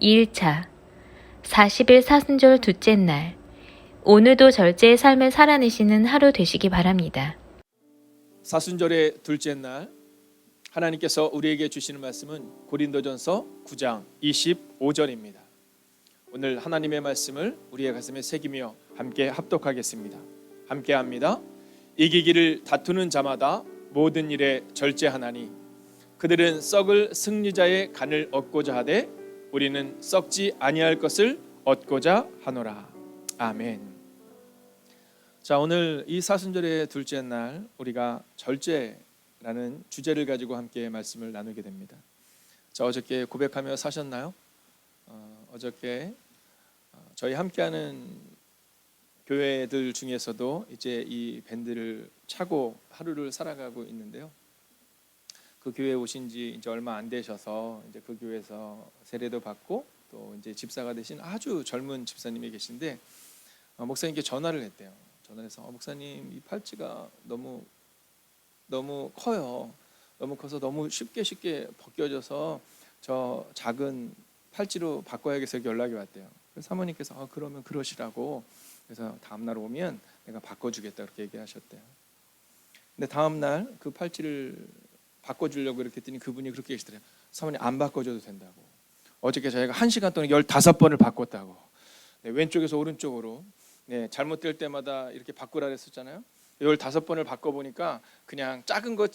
2일차 40일 사순절 둘째 날, 오늘도 절제의 삶을 살아내시는 하루 되시기 바랍니다. 사순절의 둘째 날, 하나님께서 우리에게 주시는 말씀은 고린도전서 9장 25절입니다. 오늘 하나님의 말씀을 우리의 가슴에 새기며 함께 합독하겠습니다. 함께 합니다. 이기기를 다투는 자마다 모든 일에 절제하나니 그들은 썩을 승리자의 간을 얻고자 하되 우리는 썩지 아니할 것을 얻고자 하노라. 아멘. 자, 오늘 이 사순절의 둘째 날 우리가 절제라는 주제를 가지고 함께 말씀을 나누게 됩니다. 자, 어저께 고백하며 사셨나요? 어저께 저희 함께하는 교회들 중에서도 이제 이 밴드를 차고 하루를 살아가고 있는데요. 그 교회에 오신 지 이제 얼마 안 되셔서 이제 그 교회에서 세례도 받고 또 이제 집사가 되신 아주 젊은 집사님이 계신데 목사님께 전화를 했대요. 전화해서 목사님, 이 팔찌가 너무 커요. 너무 커서 너무 쉽게 벗겨져서 저 작은 팔찌로 바꿔야겠어서 연락이 왔대요. 그래서 사모님께서 그러면 그러시라고, 그래서 다음날 오면 내가 바꿔주겠다 그렇게 얘기하셨대요. 근데 다음날 그 팔찌를 바꿔주려고 이렇게 했더니 그분이 그렇게 계시더래요. 사모님, 안 바꿔줘도 된다고. 어저께 저희가 1시간 동안 15번을 바꿨다고. 네, 왼쪽에서 오른쪽으로 잘못될 때마다 이렇게 바꾸라 그랬었잖아요. 15번을 바꿔보니까 그냥 작은 거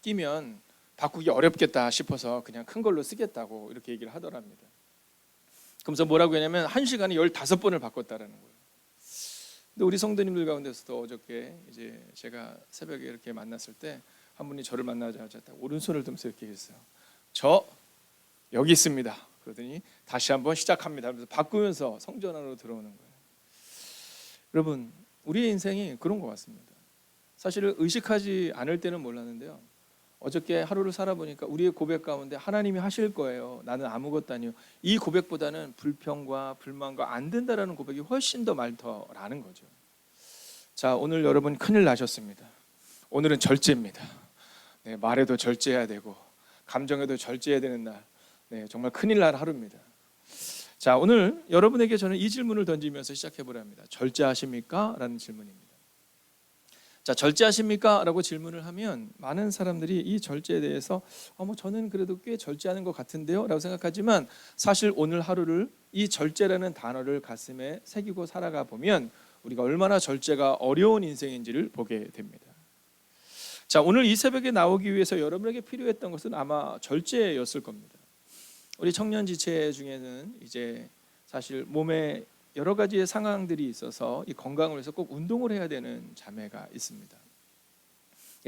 끼면 바꾸기 어렵겠다 싶어서 그냥 큰 걸로 쓰겠다고 이렇게 얘기를 하더랍니다. 그러면서 뭐라고 했냐면 1시간에 15번을 바꿨다라는 거예요. 근데 우리 성도님들 가운데서도 어저께 이제 제가 새벽에 이렇게 만났을 때 한 분이 저를 만나자마자 오른손을 들면서 이렇게 했어요. 저 여기 있습니다. 그러더니 다시 한번 시작합니다. 그래서 바꾸면서 성전 안으로 들어오는 거예요. 여러분, 우리의 인생이 그런 것 같습니다. 사실 의식하지 않을 때는 몰랐는데요. 어저께 하루를 살아보니까 우리의 고백 가운데 하나님이 하실 거예요. 나는 아무것도 아니요. 이 고백보다는 불평과 불만과 안 된다라는 고백이 훨씬 더 많더라는 거죠. 자, 오늘 여러분 큰일 나셨습니다. 오늘은 절제입니다. 말에도 절제해야 되고 감정에도 절제해야 되는 날. 정말 큰일 날 하루입니다. 자, 오늘 여러분에게 저는 이 질문을 던지면서 시작해 보려 합니다. 절제하십니까? 라는 질문입니다. 자, 절제하십니까? 라고 질문을 하면 많은 사람들이 이 절제에 대해서 저는 그래도 꽤 절제하는 것 같은데요? 라고 생각하지만 사실 오늘 하루를 이 절제라는 단어를 가슴에 새기고 살아가 보면 우리가 얼마나 절제가 어려운 인생인지를 보게 됩니다. 자, 오늘 이 새벽에 나오기 위해서 여러분에게 필요했던 것은 아마 절제였을 겁니다. 우리 청년 지체 중에는 이제 사실 몸에 여러 가지의 상황들이 있어서 이 건강을 위해서 꼭 운동을 해야 되는 자매가 있습니다.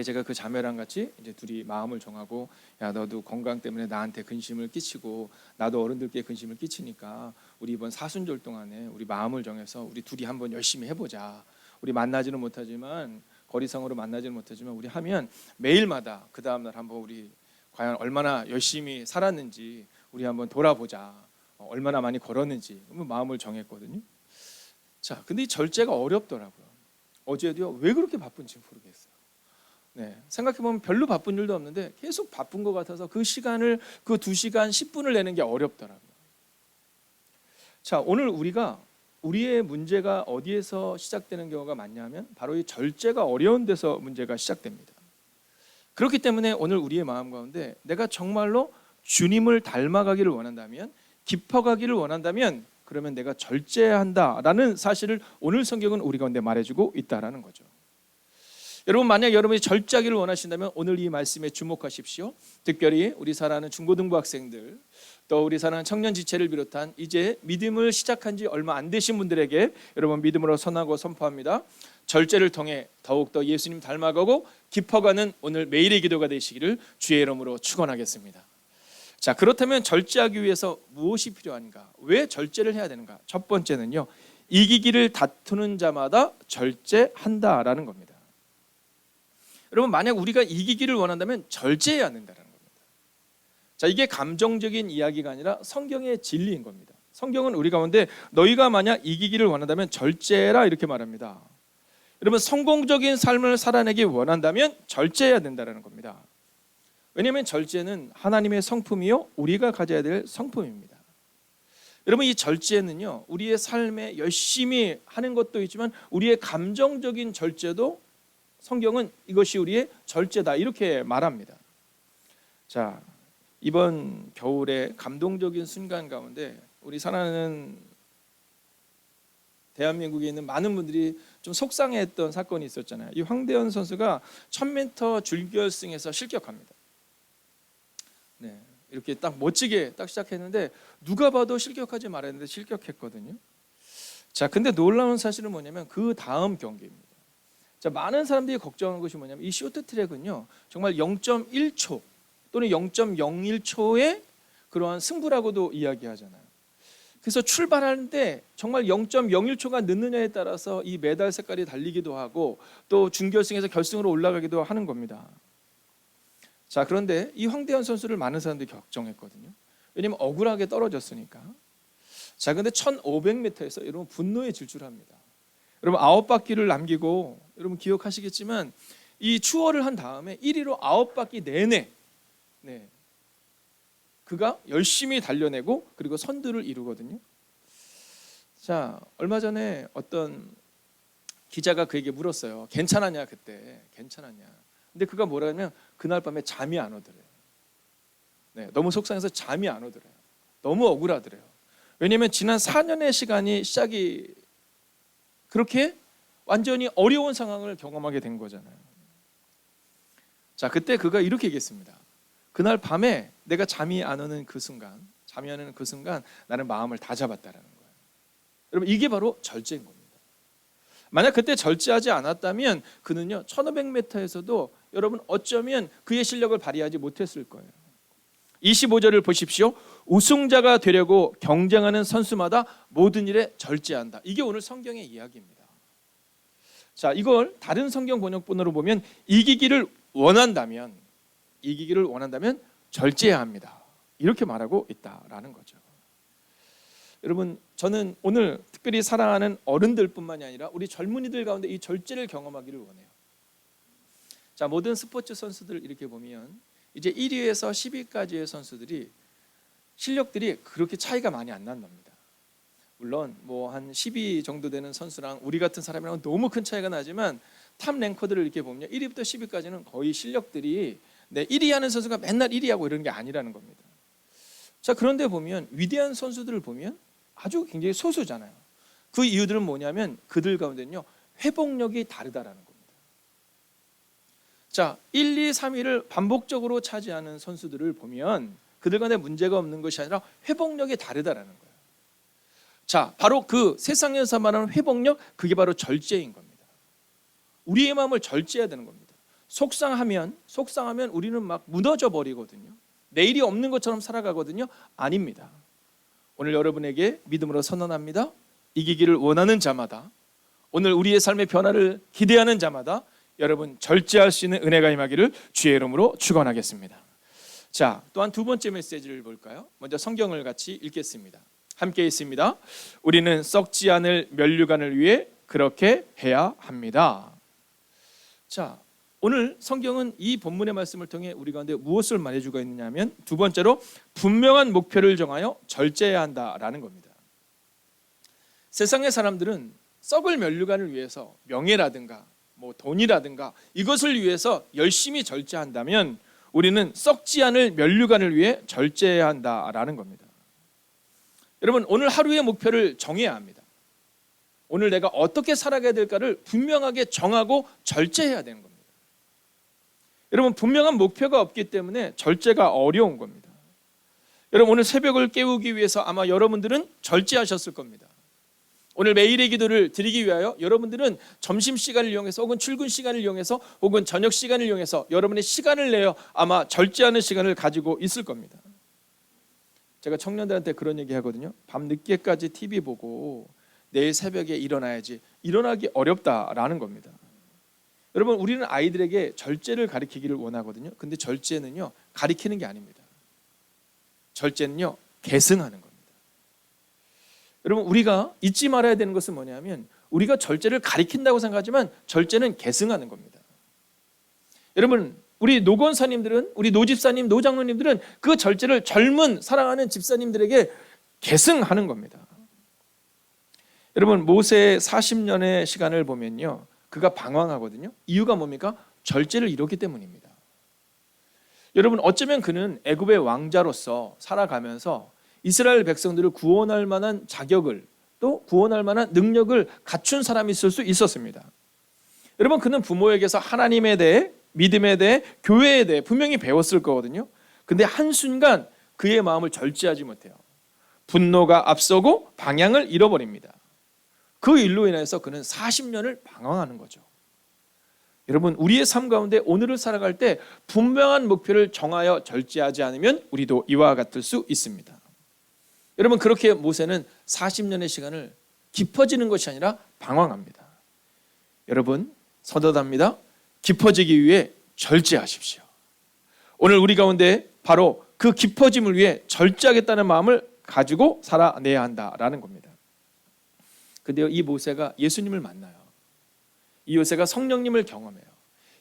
제가 그 자매랑 같이 이제 둘이 마음을 정하고, 야, 너도 건강 때문에 나한테 근심을 끼치고 나도 어른들께 근심을 끼치니까 우리 이번 사순절 동안에 우리 마음을 정해서 우리 둘이 한번 열심히 해보자. 우리 만나지는 못하지만 거리상으로 만나지는 못하지만 우리 하면 매일마다 그 다음날 한번 우리 과연 얼마나 열심히 살았는지 우리 한번 돌아보자. 얼마나 많이 걸었는지 마음을 정했거든요. 자, 근데 이 절제가 어렵더라고요. 어제도요, 왜 그렇게 바쁜지 모르겠어요. 생각해보면 별로 바쁜 일도 없는데 계속 바쁜 것 같아서 그 시간을, 그 2시간 10분을 내는 게 어렵더라고요. 자, 오늘 우리의 문제가 어디에서 시작되는 경우가 많냐면 바로 이 절제가 어려운 데서 문제가 시작됩니다. 그렇기 때문에 오늘 우리의 마음 가운데 내가 정말로 주님을 닮아가기를 원한다면, 깊어가기를 원한다면 그러면 내가 절제한다라는 사실을 오늘 성경은 우리 가운데 말해주고 있다라는 거죠. 여러분, 만약 여러분이 절제하기를 원하신다면 오늘 이 말씀에 주목하십시오. 특별히 우리 사랑하는 중고등부 학생들, 또 우리 사랑하는 청년 지체를 비롯한 이제 믿음을 시작한 지 얼마 안 되신 분들에게 여러분 믿음으로 선하고 선포합니다. 절제를 통해 더욱더 예수님 닮아가고 깊어가는 오늘 매일의 기도가 되시기를 주의 이름으로 축원하겠습니다. 자, 그렇다면 절제하기 위해서 무엇이 필요한가? 왜 절제를 해야 되는가? 첫 번째는요, 이기기를 다투는 자마다 절제한다라는 겁니다. 여러분, 만약 우리가 이기기를 원한다면 절제해야 된다는 겁니다. 자, 이게 감정적인 이야기가 아니라 성경의 진리인 겁니다. 성경은 우리 가운데 너희가 만약 이기기를 원한다면 절제해라 이렇게 말합니다. 여러분, 성공적인 삶을 살아내기 원한다면 절제해야 된다는 겁니다. 왜냐하면 절제는 하나님의 성품이요 우리가 가져야 될 성품입니다. 여러분, 이 절제는요, 우리의 삶에 열심히 하는 것도 있지만 우리의 감정적인 절제도 성경은 이것이 우리의 절제다 이렇게 말합니다. 자, 이번 겨울에 감동적인 순간 가운데 우리 사랑하는 대한민국에 있는 많은 분들이 좀 속상해했던 사건이 있었잖아요. 이 황대현 선수가 1000m 준결승에서 실격합니다. 네, 이렇게 딱 멋지게 딱 시작했는데 누가 봐도 실격하지 말았는데 실격했거든요. 자, 근데 놀라운 사실은 뭐냐면 그 다음 경기입니다. 자, 많은 사람들이 걱정하는 것이 뭐냐면 이 쇼트트랙은요, 정말 0.1초 또는 0.01초의 그러한 승부라고도 이야기하잖아요. 그래서 출발하는데 정말 0.01초가 늦느냐에 따라서 이 메달 색깔이 달리기도 하고 또 준결승에서 결승으로 올라가기도 하는 겁니다. 자, 그런데 이 황대현 선수를 많은 사람들이 걱정했거든요. 왜냐하면 억울하게 떨어졌으니까. 자, 근데 1500m에서 여러분 분노에 질주합니다. 여러분 9바퀴를 남기고, 여러분 기억하시겠지만 이 추월을 한 다음에 1위로 9바퀴 내내 그가 열심히 달려내고 그리고 선두를 이루거든요. 자, 얼마 전에 어떤 기자가 그에게 물었어요. 괜찮았냐 그때, 괜찮았냐. 근데 그가 뭐라냐면 그날 밤에 잠이 안 오더래요. 네, 너무 속상해서 잠이 안 오더래요. 너무 억울하더래요. 왜냐하면 지난 4년의 시간이 시작이 그렇게 완전히 어려운 상황을 경험하게 된 거잖아요. 자, 그때 그가 이렇게 얘기했습니다. 그날 밤에 내가 잠이 안 오는 그 순간, 잠이 안 오는 그 순간 나는 마음을 다 잡았다라는 거예요. 여러분, 이게 바로 절제인 겁니다. 만약 그때 절제하지 않았다면 그는요 1500m에서도 여러분 어쩌면 그의 실력을 발휘하지 못했을 거예요. 25절을 보십시오. 우승자가 되려고 경쟁하는 선수마다 모든 일에 절제한다. 이게 오늘 성경의 이야기입니다. 자, 이걸 다른 성경 번역본으로 보면 이기기를 원한다면 절제해야 합니다. 이렇게 말하고 있다라는 거죠. 여러분, 저는 오늘 특별히 사랑하는 어른들뿐만이 아니라 우리 젊은이들 가운데 이 절제를 경험하기를 원해요. 자, 모든 스포츠 선수들 이렇게 보면 이제 1위에서 10위까지의 선수들이 실력들이 그렇게 차이가 많이 안 난답니다. 물론 뭐 한 10위 정도 되는 선수랑 우리 같은 사람이랑 너무 큰 차이가 나지만 탑 랭커들을 이렇게 보면 1위부터 10위까지는 거의 실력들이 1위 하는 선수가 맨날 1위 하고 이러는 게 아니라는 겁니다. 자, 그런데 보면 위대한 선수들을 보면 아주 굉장히 소수잖아요. 그 이유들은 뭐냐면 그들 가운데는요 회복력이 다르다라는 겁니다. 자, 1, 2, 3위를 반복적으로 차지하는 선수들을 보면 그들 간에 문제가 없는 것이 아니라 회복력이 다르다라는 거예요. 자, 바로 그 세상에서 말하는 회복력, 그게 바로 절제인 겁니다. 우리의 마음을 절제해야 되는 겁니다. 속상하면 우리는 막 무너져 버리거든요. 내일이 없는 것처럼 살아가거든요. 아닙니다. 오늘 여러분에게 믿음으로 선언합니다. 이기기를 원하는 자마다, 오늘 우리의 삶의 변화를 기대하는 자마다 여러분 절제할 수 있는 은혜가 임하기를 주의 이름으로 축원하겠습니다. 자, 또한 두 번째 메시지를 볼까요? 먼저 성경을 같이 읽겠습니다. 함께 있습니다. 우리는 썩지 않을 면류관을 위해 그렇게 해야 합니다. 자, 오늘 성경은 이 본문의 말씀을 통해 우리 가운데 무엇을 말해주고 있느냐면 두 번째로 분명한 목표를 정하여 절제해야 한다라는 겁니다. 세상의 사람들은 썩을 면류관을 위해서 명예라든가 뭐 돈이라든가 이것을 위해서 열심히 절제한다면 우리는 썩지 않을 면류관을 위해 절제해야 한다라는 겁니다. 여러분, 오늘 하루의 목표를 정해야 합니다. 오늘 내가 어떻게 살아가야 될까를 분명하게 정하고 절제해야 되는 겁니다. 여러분, 분명한 목표가 없기 때문에 절제가 어려운 겁니다. 여러분, 오늘 새벽을 깨우기 위해서 아마 여러분들은 절제하셨을 겁니다. 오늘 매일의 기도를 드리기 위하여 여러분들은 점심시간을 이용해서 혹은 출근 시간을 이용해서 혹은 저녁 시간을 이용해서 여러분의 시간을 내어 아마 절제하는 시간을 가지고 있을 겁니다. 제가 청년들한테 그런 얘기 하거든요. 밤 늦게까지 TV 보고 내일 새벽에 일어나야지. 일어나기 어렵다라는 겁니다. 여러분, 우리는 아이들에게 절제를 가르치기를 원하거든요. 근데 절제는요 가르치는 게 아닙니다. 절제는요 계승하는 겁니다. 여러분, 우리가 잊지 말아야 되는 것은 뭐냐면 우리가 절제를 가르친다고 생각하지만 절제는 계승하는 겁니다. 여러분, 우리 노권사님들은, 우리 노집사님, 노장로님들은 그 절제를 젊은 사랑하는 집사님들에게 계승하는 겁니다. 여러분, 모세의 40년의 시간을 보면요, 그가 방황하거든요. 이유가 뭡니까? 절제를 이뤘기 때문입니다. 여러분, 어쩌면 그는 애굽의 왕자로서 살아가면서 이스라엘 백성들을 구원할 만한 자격을, 또 구원할 만한 능력을 갖춘 사람이 있을 수 있었습니다. 여러분, 그는 부모에게서 하나님에 대해, 믿음에 대해, 교회에 대해 분명히 배웠을 거거든요. 근데 한순간 그의 마음을 절제하지 못해요. 분노가 앞서고 방향을 잃어버립니다. 그 일로 인해서 그는 40년을 방황하는 거죠. 여러분, 우리의 삶 가운데 오늘을 살아갈 때 분명한 목표를 정하여 절제하지 않으면 우리도 이와 같을 수 있습니다. 여러분, 그렇게 모세는 40년의 시간을 깊어지는 것이 아니라 방황합니다. 여러분, 선언합니다. 깊어지기 위해 절제하십시오. 오늘 우리 가운데 바로 그 깊어짐을 위해 절제하겠다는 마음을 가지고 살아내야 한다라는 겁니다. 근데요, 이 모세가 예수님을 만나요. 이 모세가 성령님을 경험해요.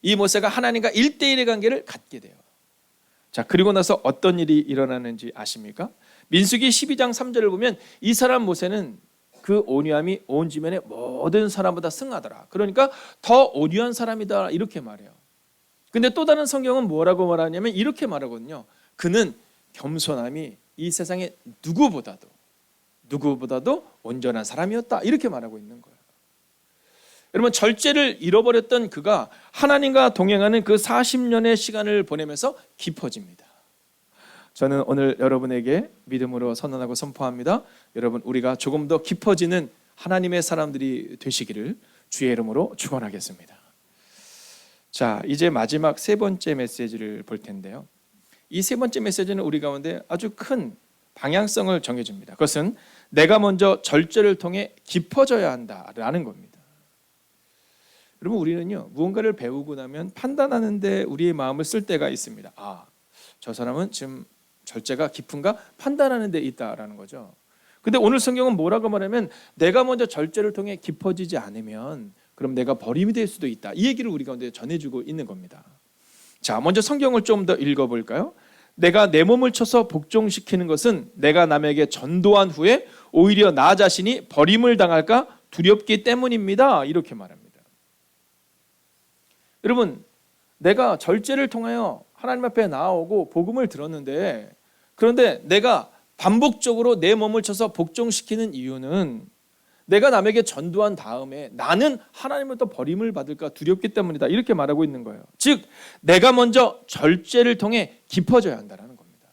이 모세가 하나님과 1대1의 관계를 갖게 돼요. 자, 그리고 나서 어떤 일이 일어나는지 아십니까? 민수기 12장 3절을 보면 이 사람 모세는 그 온유함이 온 지면의 모든 사람보다 승하더라. 그러니까 더 온유한 사람이다, 이렇게 말해요. 근데 또 다른 성경은 뭐라고 말하냐면 이렇게 말하거든요. 그는 겸손함이 이 세상에 누구보다도 온전한 사람이었다, 이렇게 말하고 있는 거예요. 여러분, 절제를 잃어버렸던 그가 하나님과 동행하는 그 40년의 시간을 보내면서 깊어집니다. 저는 오늘 여러분에게 믿음으로 선언하고 선포합니다. 여러분, 우리가 조금 더 깊어지는 하나님의 사람들이 되시기를 주의 이름으로 축원하겠습니다. 자, 이제 마지막 세 번째 메시지를 볼 텐데요. 이 세 번째 메시지는 우리 가운데 아주 큰 방향성을 정해줍니다. 그것은 내가 먼저 절제를 통해 깊어져야 한다라는 겁니다. 여러분, 우리는요, 무언가를 배우고 나면 판단하는데 우리의 마음을 쓸 때가 있습니다. 아, 저 사람은 지금 절제가 깊은가 판단하는 데 있다라는 거죠. 근데 오늘 성경은 뭐라고 말하면 내가 먼저 절제를 통해 깊어지지 않으면 그럼 내가 버림이 될 수도 있다, 이 얘기를 우리 가운데 전해주고 있는 겁니다. 자, 먼저 성경을 좀 더 읽어볼까요? 내가 내 몸을 쳐서 복종시키는 것은 내가 남에게 전도한 후에 오히려 나 자신이 버림을 당할까 두렵기 때문입니다, 이렇게 말합니다. 여러분, 내가 절제를 통하여 하나님 앞에 나아오고 복음을 들었는데, 그런데 내가 반복적으로 내 몸을 쳐서 복종시키는 이유는 내가 남에게 전도한 다음에 나는 하나님으로부터 버림을 받을까 두렵기 때문이다, 이렇게 말하고 있는 거예요. 즉, 내가 먼저 절제를 통해 깊어져야 한다는 겁니다.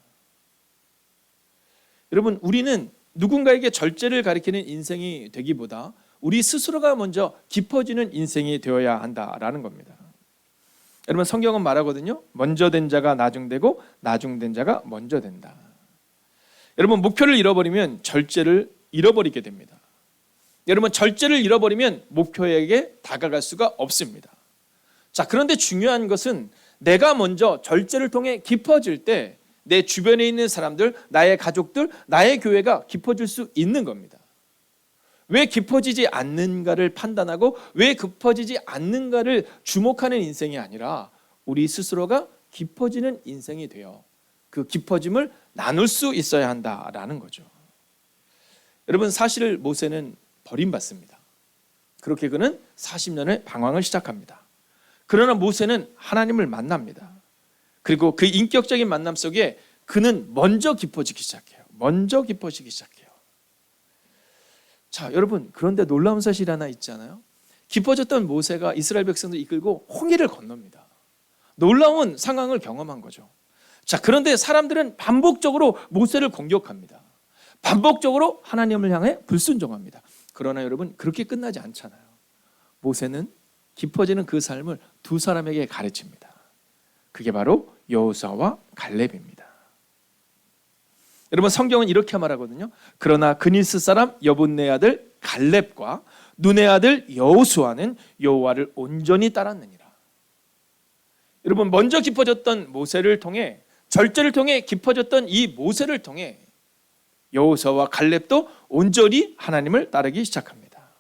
여러분, 우리는 누군가에게 절제를 가리키는 인생이 되기보다 우리 스스로가 먼저 깊어지는 인생이 되어야 한다라는 겁니다. 여러분, 성경은 말하거든요. 먼저 된 자가 나중되고 나중된 자가 먼저 된다. 여러분, 목표를 잃어버리면 절제를 잃어버리게 됩니다. 여러분, 절제를 잃어버리면 목표에게 다가갈 수가 없습니다. 자, 그런데 중요한 것은 내가 먼저 절제를 통해 깊어질 때 내 주변에 있는 사람들, 나의 가족들, 나의 교회가 깊어질 수 있는 겁니다. 왜 깊어지지 않는가를 판단하고 왜 깊어지지 않는가를 주목하는 인생이 아니라 우리 스스로가 깊어지는 인생이 되어 그 깊어짐을 나눌 수 있어야 한다라는 거죠. 여러분, 사실 모세는 버림받습니다. 그렇게 그는 40년의 방황을 시작합니다. 그러나 모세는 하나님을 만납니다. 그리고 그 인격적인 만남 속에 그는 먼저 깊어지기 시작해요. 자, 여러분, 그런데 놀라운 사실이 하나 있잖아요. 깊어졌던 모세가 이스라엘 백성들을 이끌고 홍해를 건넙니다. 놀라운 상황을 경험한 거죠. 자, 그런데 사람들은 반복적으로 모세를 공격합니다. 반복적으로 하나님을 향해 불순종합니다. 그러나 여러분, 그렇게 끝나지 않잖아요. 모세는 깊어지는 그 삶을 두 사람에게 가르칩니다. 그게 바로 여호수아와 갈렙입니다. 여러분, 성경은 이렇게 말하거든요. 그러나 그니스 사람 여분네 아들 갈렙과 눈의 아들 여호수아는 여호와를 온전히 따랐느니라. 여러분, 먼저 깊어졌던 모세를 통해, 절제를 통해 깊어졌던 이 모세를 통해 여호수아와 갈렙도 온전히 하나님을 따르기 시작합니다.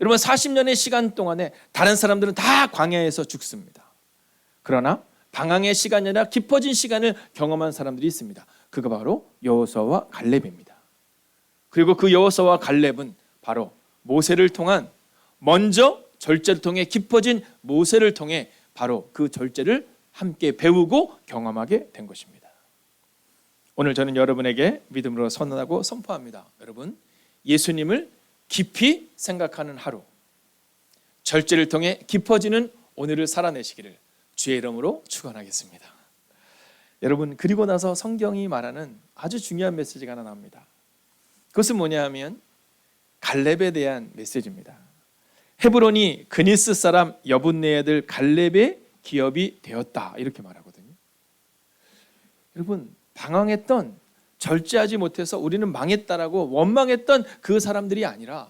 여러분, 40년의 시간 동안에 다른 사람들은 다 광야에서 죽습니다. 그러나 방황의 시간이 아니라 깊어진 시간을 경험한 사람들이 있습니다. 그가 바로 여호수아와 갈렙입니다. 그리고 그 여호수아와 갈렙은 바로 모세를 통한, 먼저 절제를 통해 깊어진 모세를 통해 바로 그 절제를 함께 배우고 경험하게 된 것입니다. 오늘 저는 여러분에게 믿음으로 선언하고 선포합니다. 여러분, 예수님을 깊이 생각하는 하루, 절제를 통해 깊어지는 오늘을 살아내시기를 주의 이름으로 축원하겠습니다. 여러분, 그리고 나서 성경이 말하는 아주 중요한 메시지가 하나 나옵니다. 그것은 뭐냐 하면 갈렙에 대한 메시지입니다. 헤브론이 그니스 사람 여분네 아들 갈렙의 기업이 되었다, 이렇게 말하거든요. 여러분, 방황했던, 절제하지 못해서 우리는 망했다라고 원망했던 그 사람들이 아니라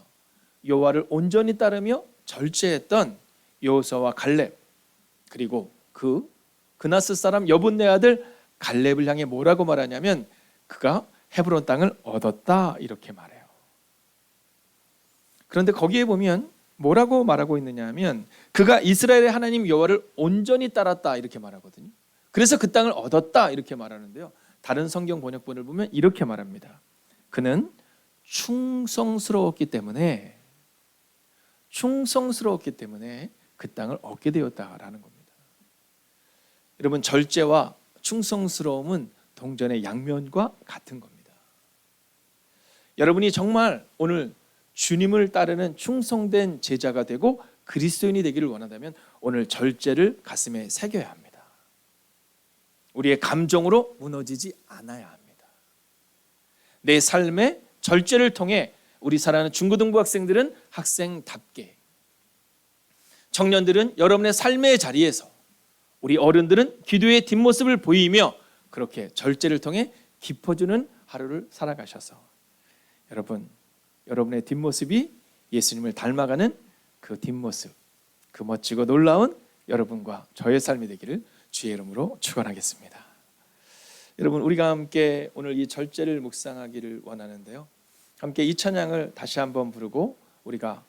여호와를 온전히 따르며 절제했던 여호수아와 갈렙, 그리고 그 그나스 사람 여분네 아들 갈렙을 향해 뭐라고 말하냐면 그가 헤브론 땅을 얻었다, 이렇게 말해요. 그런데 거기에 보면 뭐라고 말하고 있느냐 하면 그가 이스라엘의 하나님 여호와를 온전히 따랐다, 이렇게 말하거든요. 그래서 그 땅을 얻었다, 이렇게 말하는데요. 다른 성경 번역본을 보면 이렇게 말합니다. 그는 충성스러웠기 때문에 그 땅을 얻게 되었다라는 겁니다. 여러분, 절제와 충성스러움은 동전의 양면과 같은 겁니다. 여러분이 정말 오늘 주님을 따르는 충성된 제자가 되고 그리스도인이 되기를 원한다면 오늘 절제를 가슴에 새겨야 합니다. 우리의 감정으로 무너지지 않아야 합니다. 내 삶의 절제를 통해 우리 사랑하는 중고등부 학생들은 학생답게, 청년들은 여러분의 삶의 자리에서, 우리 어른들은 기도의 뒷모습을 보이며 그렇게 절제를 통해 깊어지는 하루를 살아가셔서 여러분의 뒷모습이 예수님을 닮아가는 그 뒷모습, 그 멋지고 놀라운 여러분과 저의 삶이 되기를 주의 이름으로 축원하겠습니다. 여러분, 우리가 함께 오늘 이 절제를 묵상하기를 원하는데요. 함께 이 찬양을 다시 한번 부르고 우리가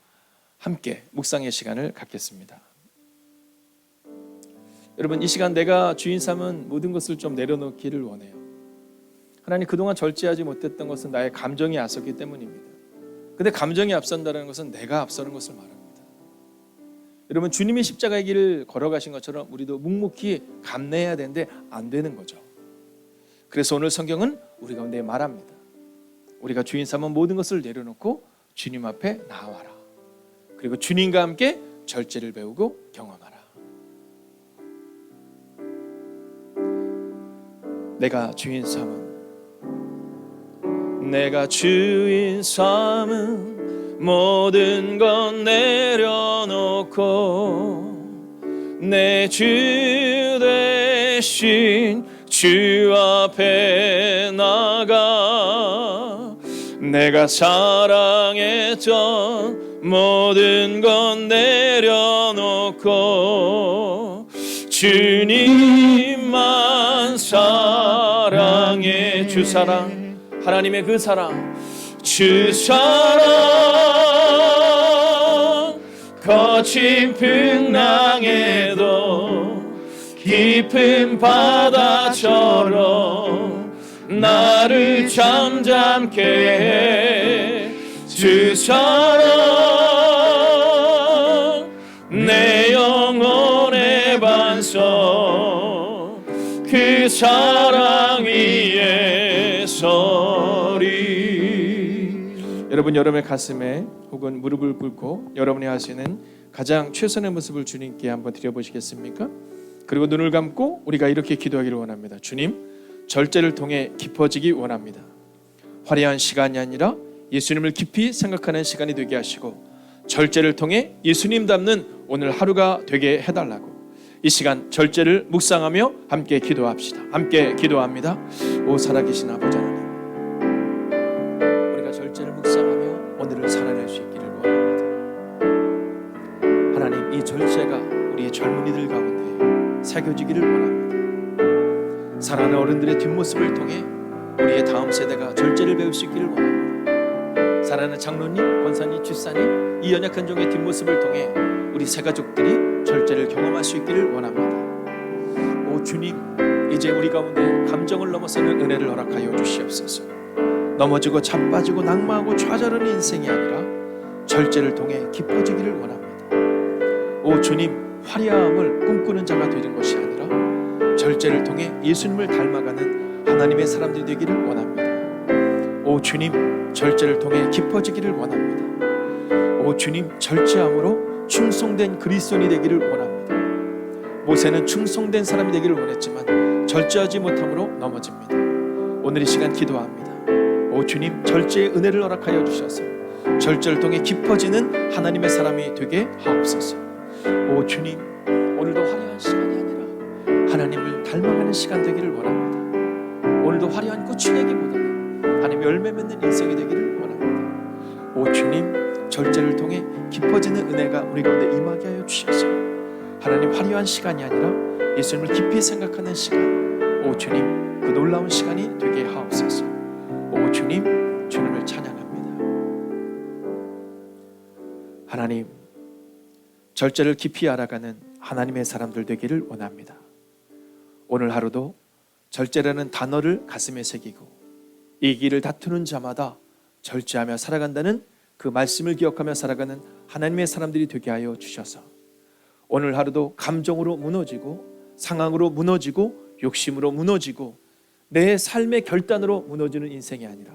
함께 묵상의 시간을 갖겠습니다. 여러분, 이 시간 내가 주인 삼은 모든 것을 좀 내려놓기를 원해요. 하나님, 그동안 절제하지 못했던 것은 나의 감정이 앞섰기 때문입니다. 근데 감정이 앞선다는 것은 내가 앞서는 것을 말합니다. 여러분, 주님이 십자가의 길을 걸어가신 것처럼 우리도 묵묵히 감내해야 되는데 안 되는 거죠. 그래서 오늘 성경은 우리 가운데 말합니다. 우리가 주인 삼은 모든 것을 내려놓고 주님 앞에 나아와라. 그리고 주님과 함께 절제를 배우고 경험하라. 내가 주인 삼은 모든 건 내려놓고 내 주 대신 주 앞에 나가 내가 사랑했던 모든 건 내려놓고 주님만 사랑해. 주 사랑, 하나님의 그 사랑, 주 사랑, 거친 풍랑에도 깊은 바다처럼 나를 잠잠케 해. 주 사랑, 내 영혼의 반석, 그 사랑 위에 서리. 여러분, 여러분의 가슴에 혹은 무릎을 꿇고 여러분이 하시는 가장 최선의 모습을 주님께 한번 드려보시겠습니까? 그리고 눈을 감고 우리가 이렇게 기도하기를 원합니다. 주님, 절제를 통해 깊어지기 원합니다. 화려한 시간이 아니라 예수님을 깊이 생각하는 시간이 되게 하시고 절제를 통해 예수님 닮는 오늘 하루가 되게 해달라고 이 시간 절제를 묵상하며 함께 기도합시다. 함께 기도합니다. 오 살아계신 아버지 하나님, 우리가 절제를 묵상하며 오늘을 살아낼 수 있기를 원합니다. 하나님, 이 절제가 우리의 젊은이들 가운데 새겨지기를 원합니다. 사랑하는 어른들의 뒷모습을 통해 우리의 다음 세대가 절제를 배울 수 있기를 원합니다. 사랑하는 장로님, 권사님, 집사님, 이 연약한 종의 뒷모습을 통해 우리 새가족들이 절제를 경험할 수 있기를 원합니다. 오 주님, 이제 우리 가운데 감정을 넘어서는 은혜를 허락하여 주시옵소서. 넘어지고 자빠지고 낙마하고 좌절하는 인생이 아니라 절제를 통해 깊어지기를 원합니다. 오 주님, 화려함을 꿈꾸는 자가 되는 것이 아니라 절제를 통해 예수님을 닮아가는 하나님의 사람들이 되기를 원합니다. 오 주님, 절제를 통해 깊어지기를 원합니다. 오 주님, 절제함으로 충성된 그리스도인이 되기를 원합니다. 모세는 충성된 사람이 되기를 원했지만 절제하지 못함으로 넘어집니다. 오늘 이 시간 기도합니다. 오 주님, 절제의 은혜를 허락하여 주셔서 절제를 통해 깊어지는 하나님의 사람이 되게 하옵소서. 오 주님, 오늘도 화려한 시간이 아니라 하나님을 닮아가는 시간 되기를 원합니다. 오늘도 화려한 꽃이 되기보다는 하나님의 열매 맺는 인생이 되기를 원합니다. 오 주님, 절제를 통해 깊어지는 은혜가 우리 가운데 임하게 하여 주셔서 하나님 화려한 시간이 아니라 예수님을 깊이 생각하는 시간, 오 주님, 그 놀라운 시간이 되게 하옵소서. 오 주님, 주님을 찬양합니다. 하나님, 절제를 깊이 알아가는 하나님의 사람들 되기를 원합니다. 오늘 하루도 절제라는 단어를 가슴에 새기고 이 길을 다투는 자마다 절제하며 살아간다는 그 말씀을 기억하며 살아가는 하나님의 사람들이 되게 하여 주셔서 오늘 하루도 감정으로 무너지고 상황으로 무너지고 욕심으로 무너지고 내 삶의 결단으로 무너지는 인생이 아니라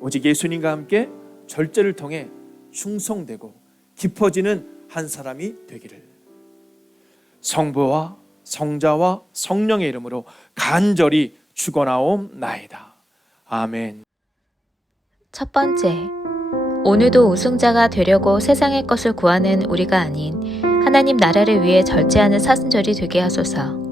오직 예수님과 함께 절제를 통해 충성되고 깊어지는 한 사람이 되기를 성부와 성자와 성령의 이름으로 간절히 축원하옵나이다. 아멘. 첫 번째, 오늘도 우승자가 되려고 세상의 것을 구하는 우리가 아닌 하나님 나라를 위해 절제하는 사순절이 되게 하소서.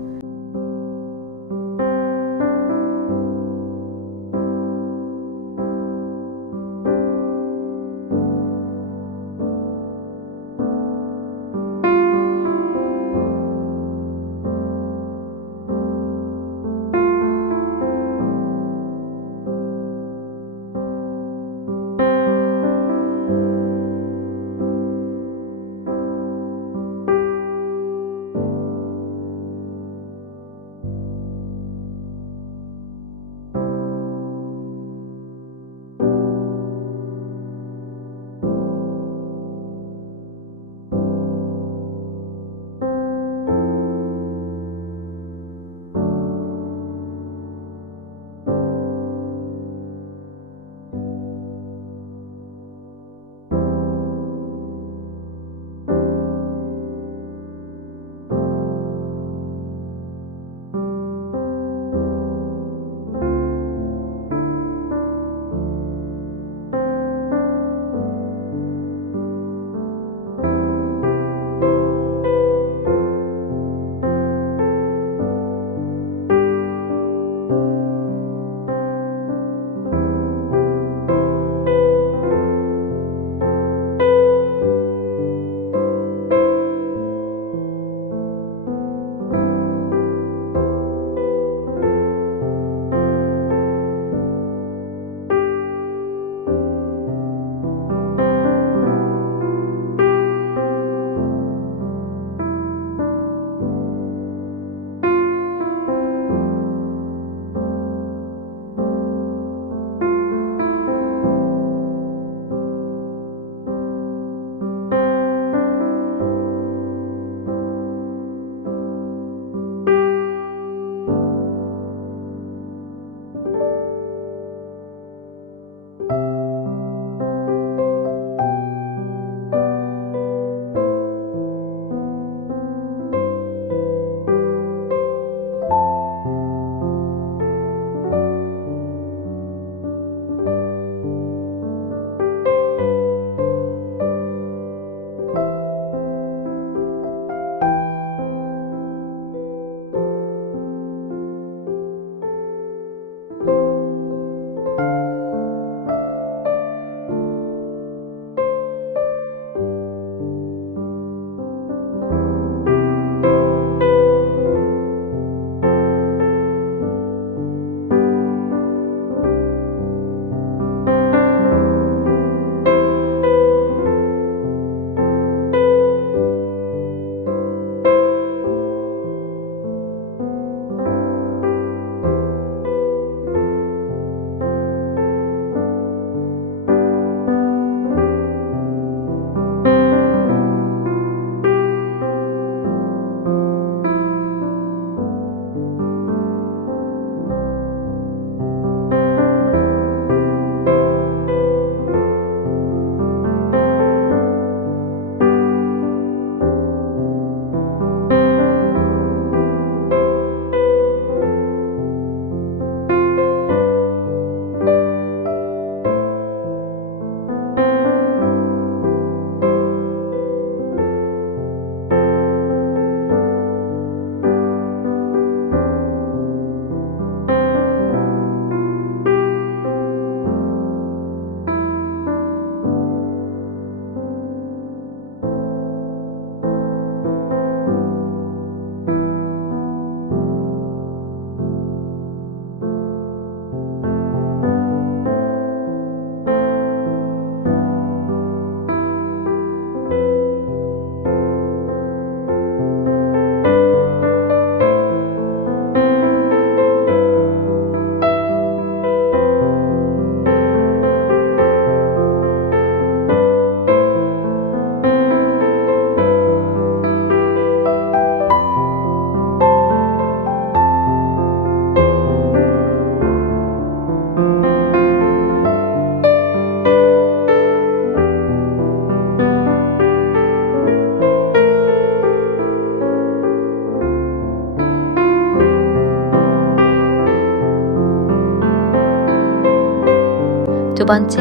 두 번째,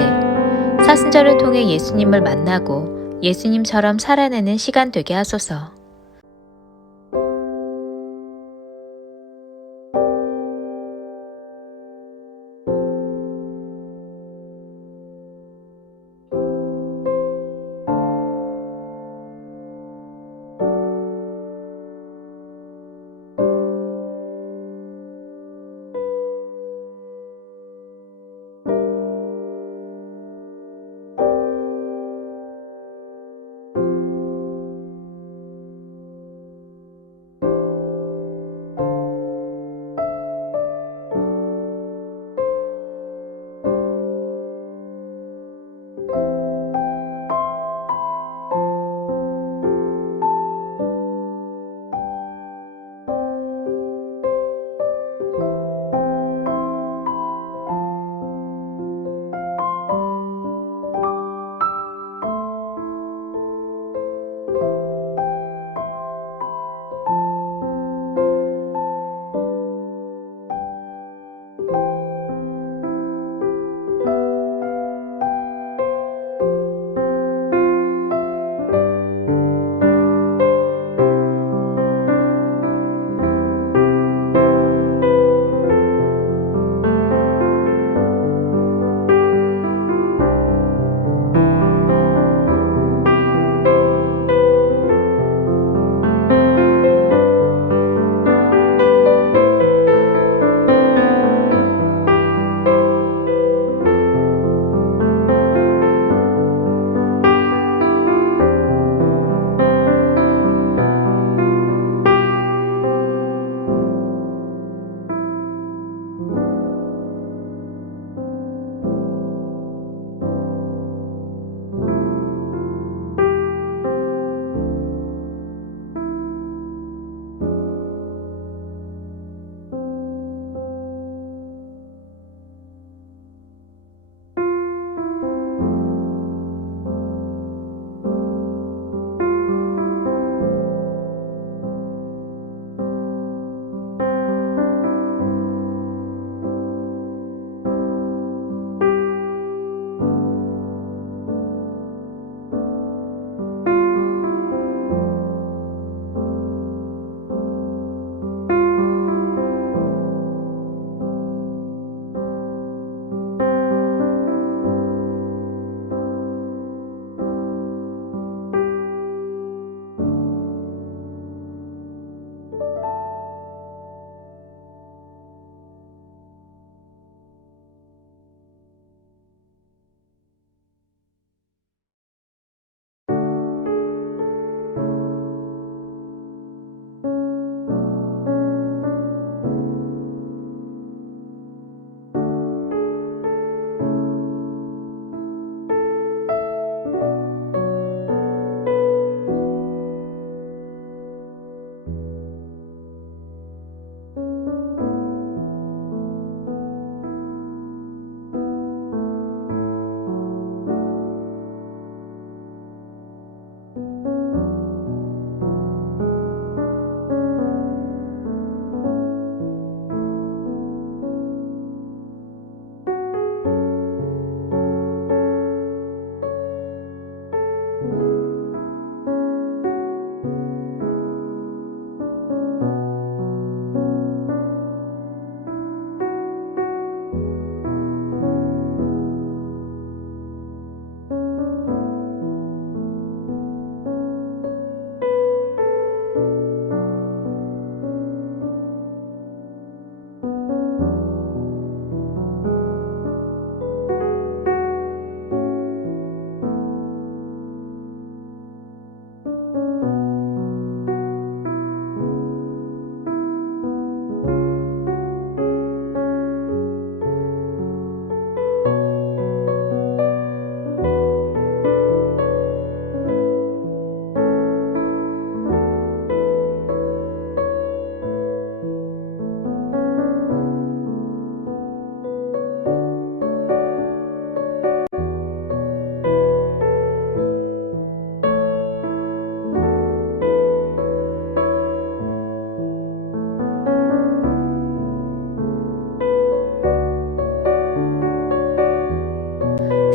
사순절을 통해 예수님을 만나고 예수님처럼 살아내는 시간 되게 하소서.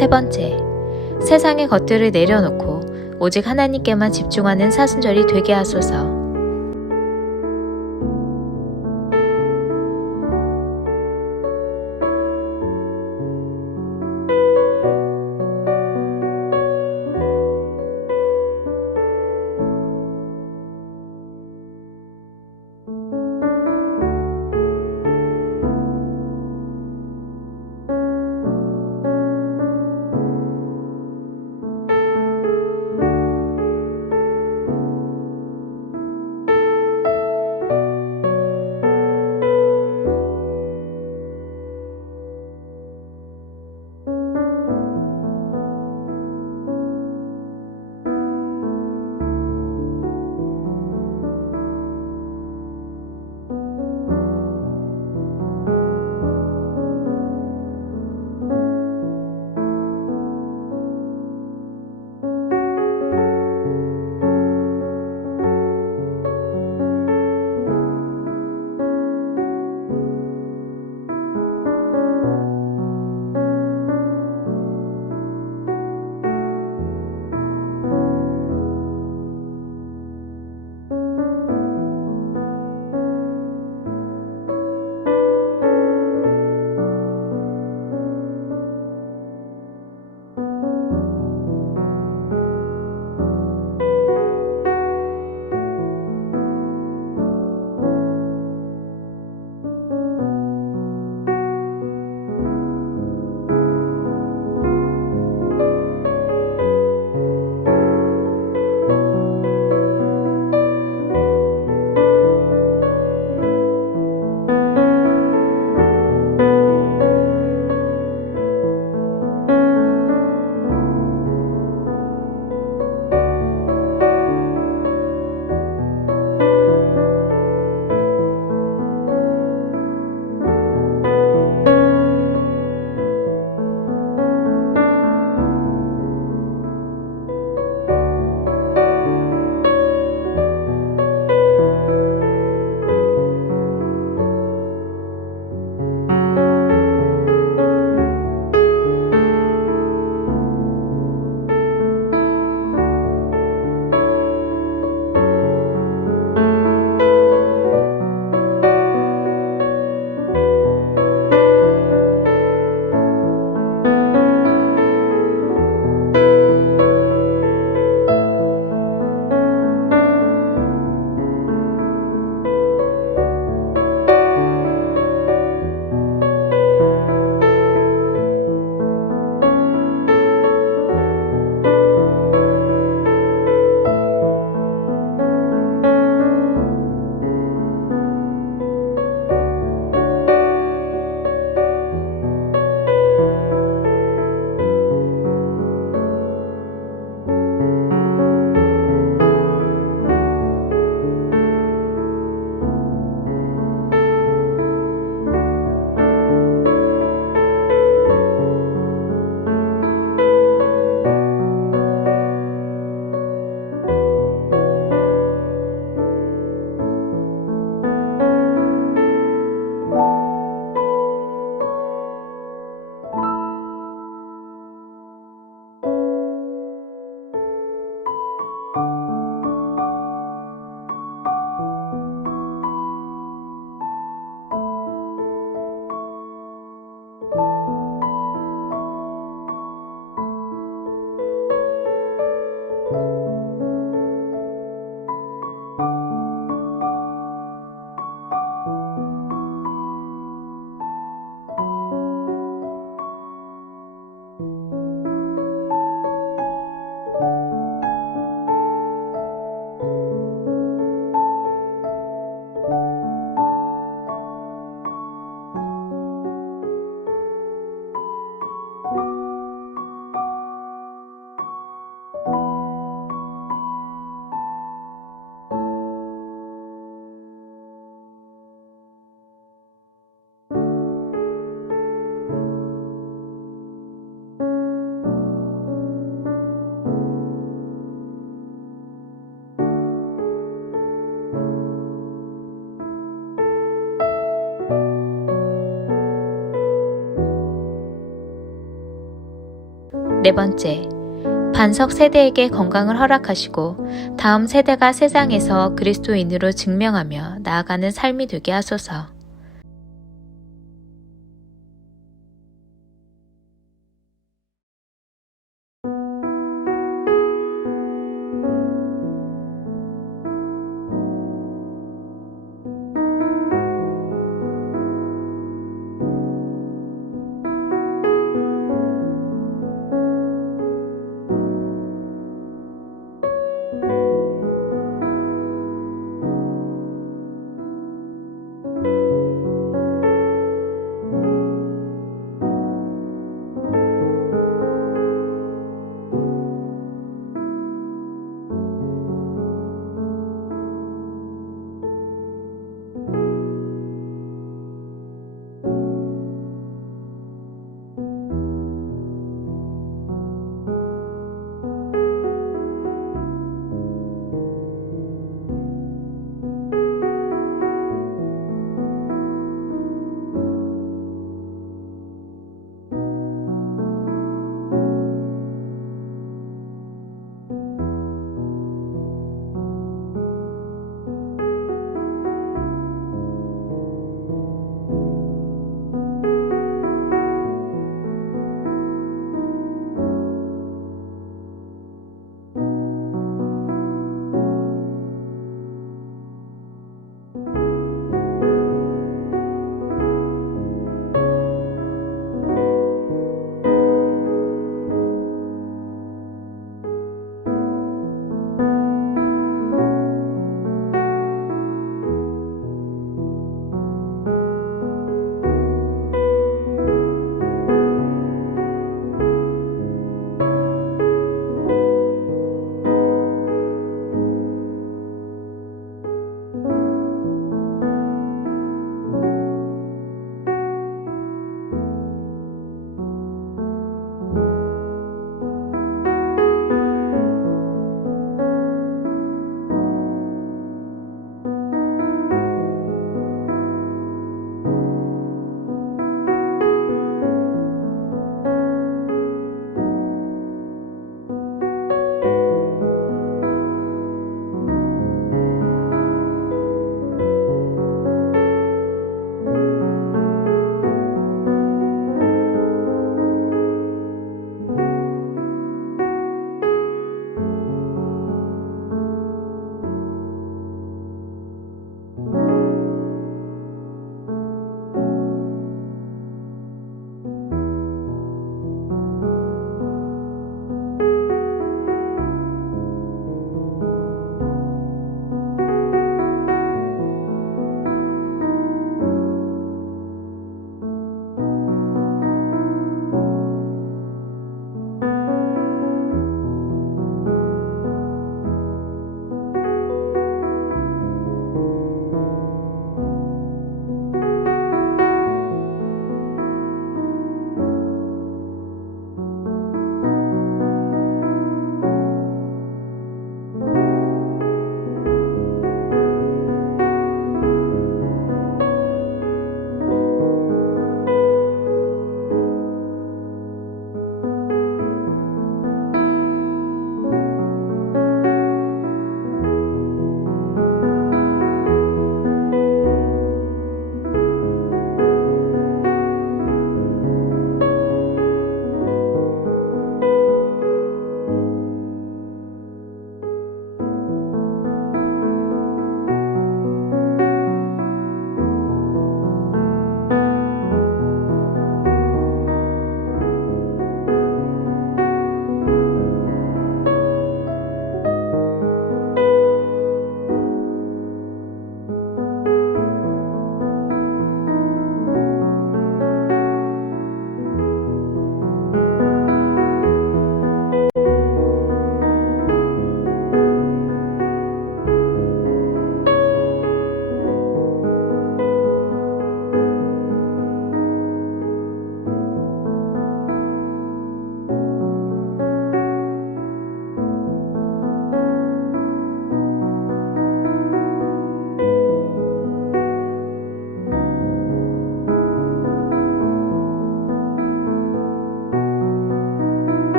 세 번째, 세상의 것들을 내려놓고 오직 하나님께만 집중하는 사순절이 되게 하소서. 네 번째, 반석 세대에게 건강을 허락하시고 다음 세대가 세상에서 그리스도인으로 증명하며 나아가는 삶이 되게 하소서.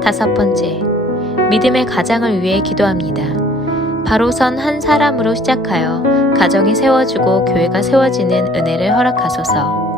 5번째, 믿음의 가장을 위해 기도합니다. 바로선 한 사람으로 시작하여 가정이 세워지고 교회가 세워지는 은혜를 허락하소서.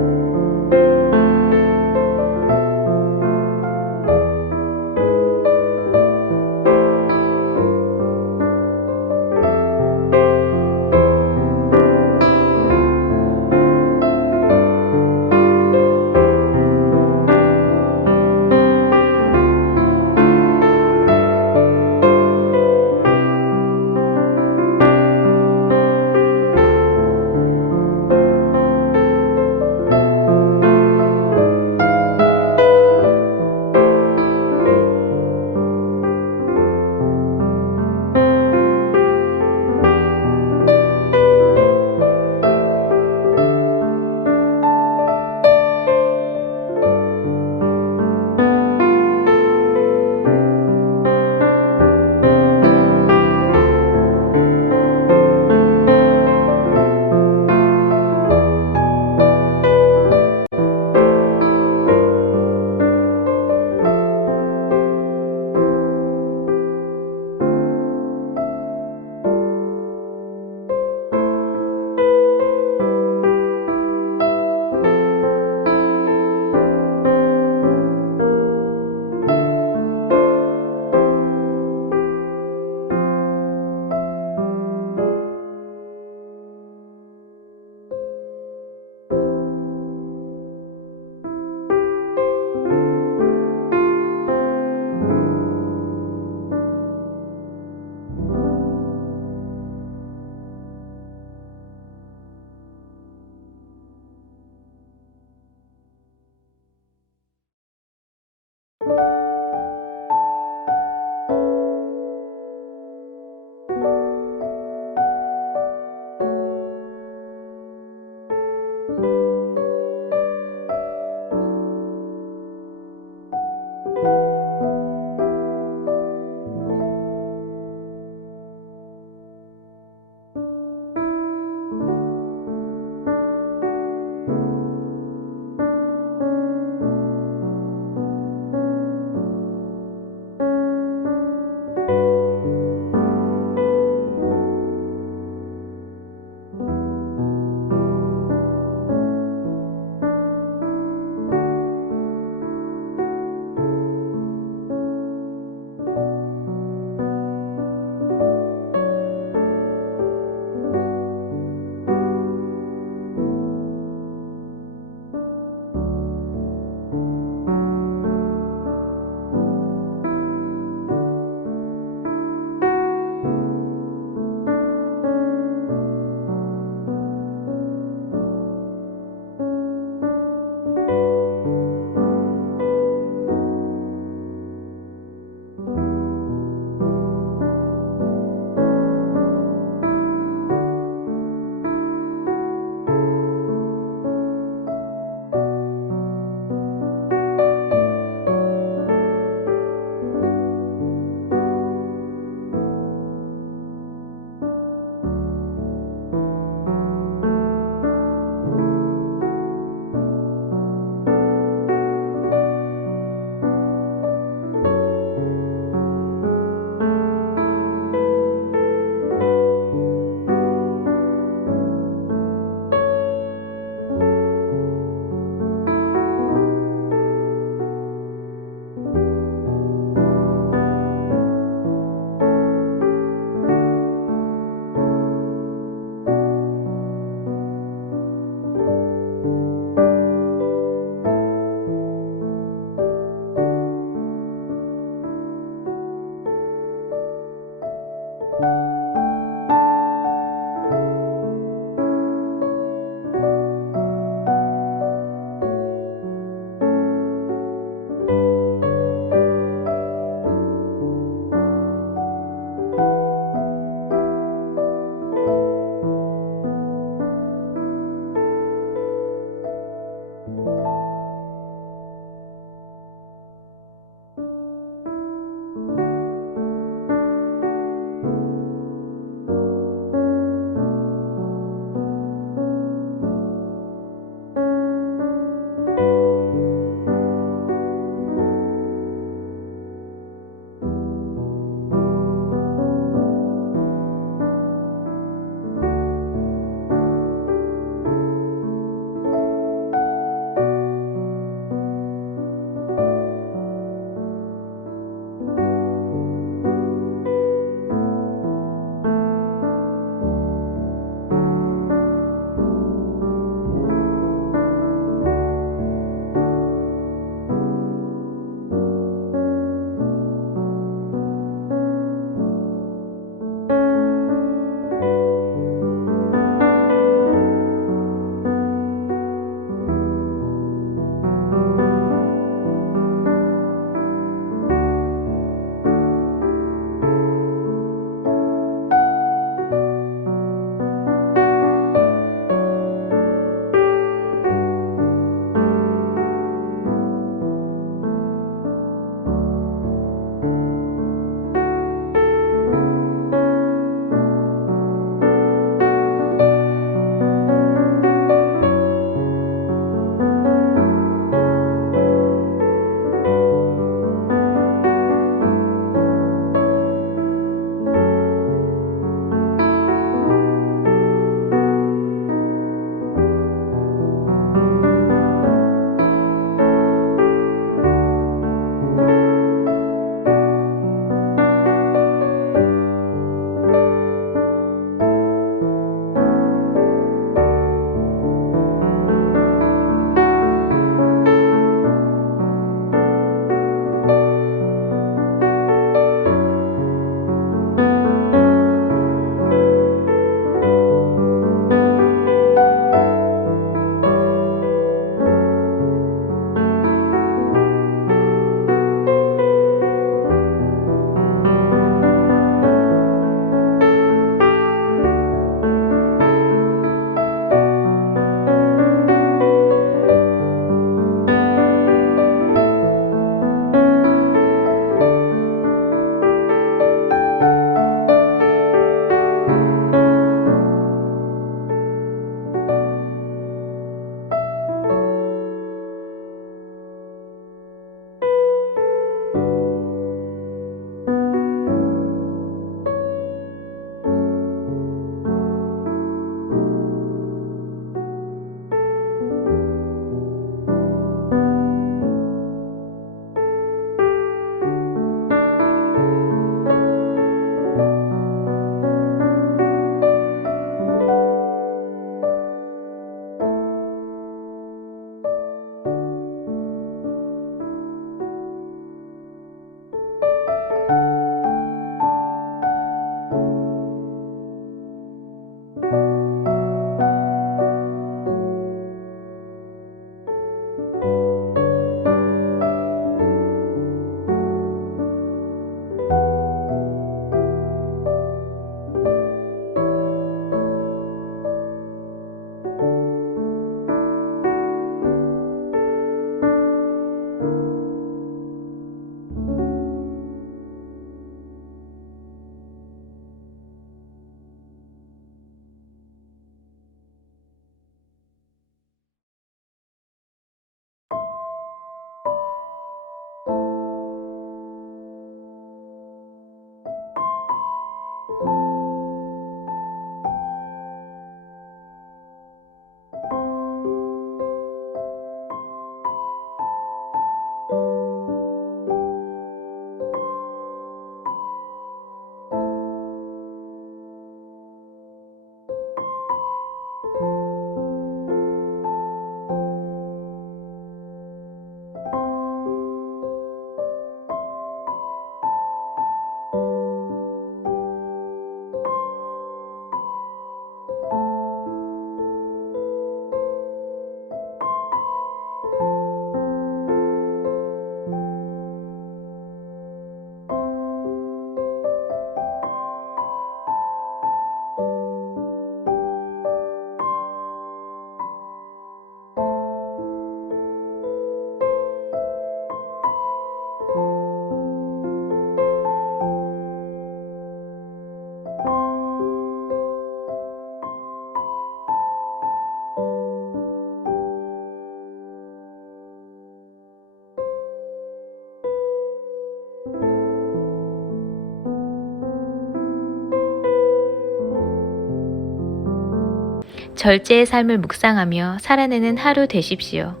절제의 삶을 묵상하며 살아내는 하루 되십시오.